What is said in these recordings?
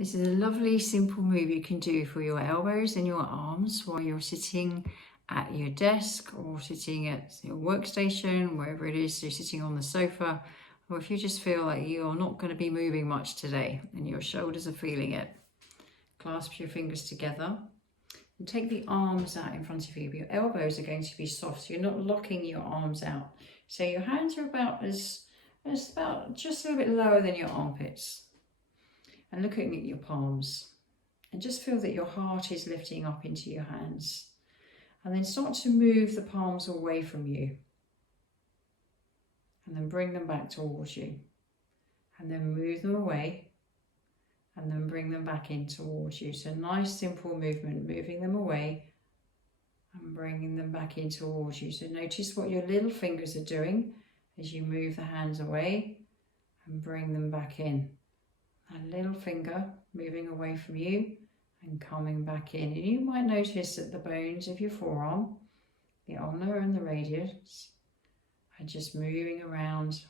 This is a lovely simple move you can do for your elbows and your arms while you're sitting at your desk or sitting at your workstation, wherever it is, you're sitting on the sofa, or if you just feel like you're not going to be moving much today and your shoulders are feeling it. Clasp your fingers together and take the arms out in front of you. Your elbows are going to be soft, so you're not locking your arms out. So your hands are about just a little bit lower than your armpits. And looking at your palms, and just feel that your heart is lifting up into your hands. And then start to move the palms away from you. And then bring them back towards you. And then move them away. And then bring them back in towards you. So nice simple movement, moving them away and bringing them back in towards you. So notice what your little fingers are doing as you move the hands away and bring them back in. A little finger moving away from you and coming back in. And you might notice that the bones of your forearm, the ulnar and the radius, are just moving around.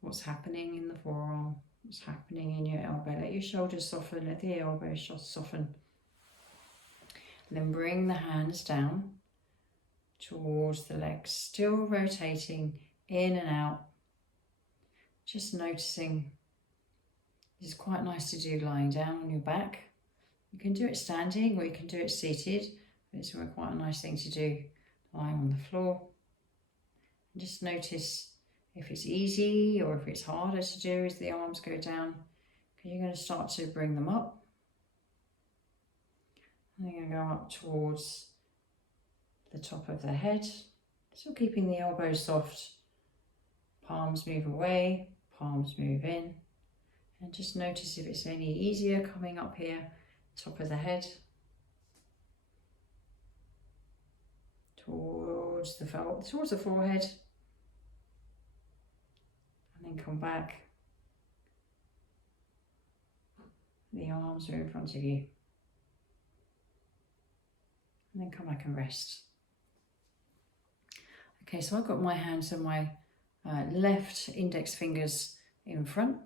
What's happening in the forearm, what's happening in your elbow. Let your shoulders soften, let the elbows soften. And then bring the hands down towards the legs, still rotating in and out. Just noticing. It's quite nice to do lying down on your back. You can do it standing or you can do it seated, but it's quite a nice thing to do lying on the floor. And just notice if it's easy or if it's harder to do as the arms go down, because you're going to start to bring them up. And they're going to go up towards the top of the head, still keeping the elbows soft. Palms move away, palms move in, and just notice if it's any easier coming up here, top of the head, towards the forehead, and then come back. The arms are in front of you, and then come back and rest. Okay, so I've got my hands and my left index fingers in front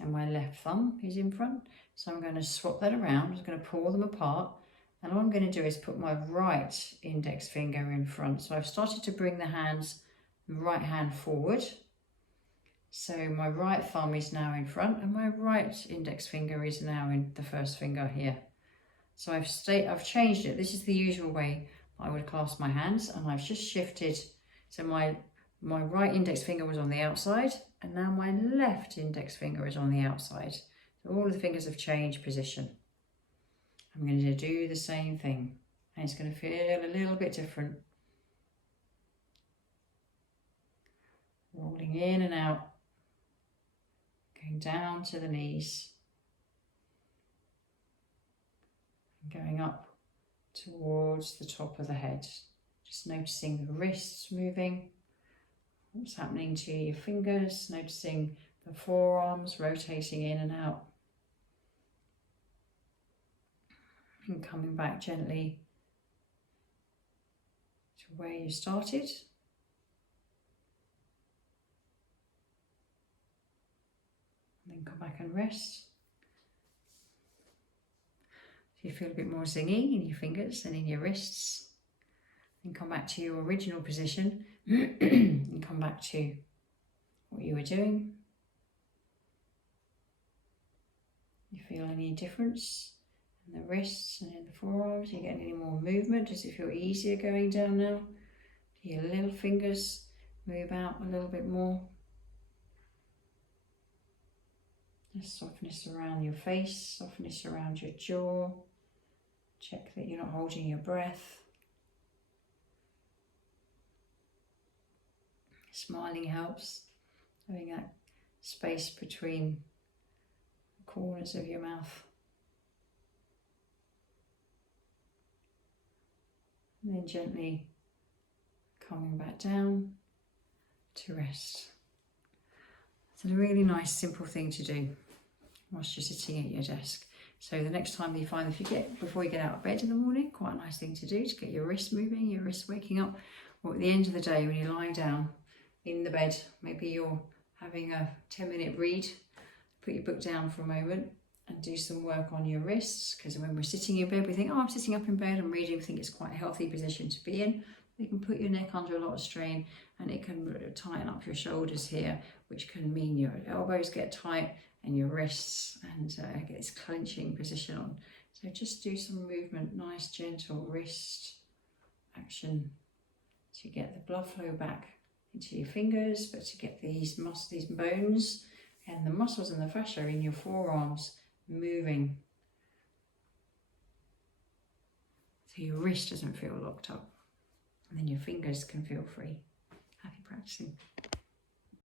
and my left thumb is in front, so I'm going to swap that around. I'm just going to pull them apart, and all I'm going to do is put my right index finger in front. So I've started to bring the right hand forward, so my right thumb is now in front and my right index finger is now in the first finger here. So I've changed it. This is the usual way I would clasp my hands, and I've just shifted. So my right index finger was on the outside, and now my left index finger is on the outside. So all of the fingers have changed position. I'm going to do the same thing, and it's going to feel a little bit different. Rolling in and out, going down to the knees, and going up towards the top of the head. Just noticing the wrists moving, what's happening to your fingers, noticing the forearms rotating in and out. And coming back gently to where you started. And then come back and rest. If you feel a bit more zingy in your fingers and in your wrists, and come back to your original position and come back to what you were doing. You feel any difference in the wrists and in the forearms? Are you getting any more movement? Does it feel easier going down now? Do your little fingers move out a little bit more? There's softness around your face, softness around your jaw. Check that you're not holding your breath. Smiling helps, having that space between the corners of your mouth. And then gently coming back down to rest. It's a really nice simple thing to do whilst you're sitting at your desk. So the next time you find, before you get out of bed in the morning, quite a nice thing to do to get your wrists moving, your wrists waking up, or at the end of the day when you're lying down in the bed, maybe you're having a 10-minute read. Put your book down for a moment and do some work on your wrists, because when we're sitting in bed we think, oh, I'm sitting up in bed, I'm reading, we think it's quite a healthy position to be in. You can put your neck under a lot of strain, and it can tighten up your shoulders here, which can mean your elbows get tight and your wrists, and get this clenching position on. So just do some movement, nice gentle wrist action to get the blood flow back into your fingers, but to get these bones and the muscles and the fascia in your forearms moving, so your wrist doesn't feel locked up, and then your fingers can feel free. Happy practicing.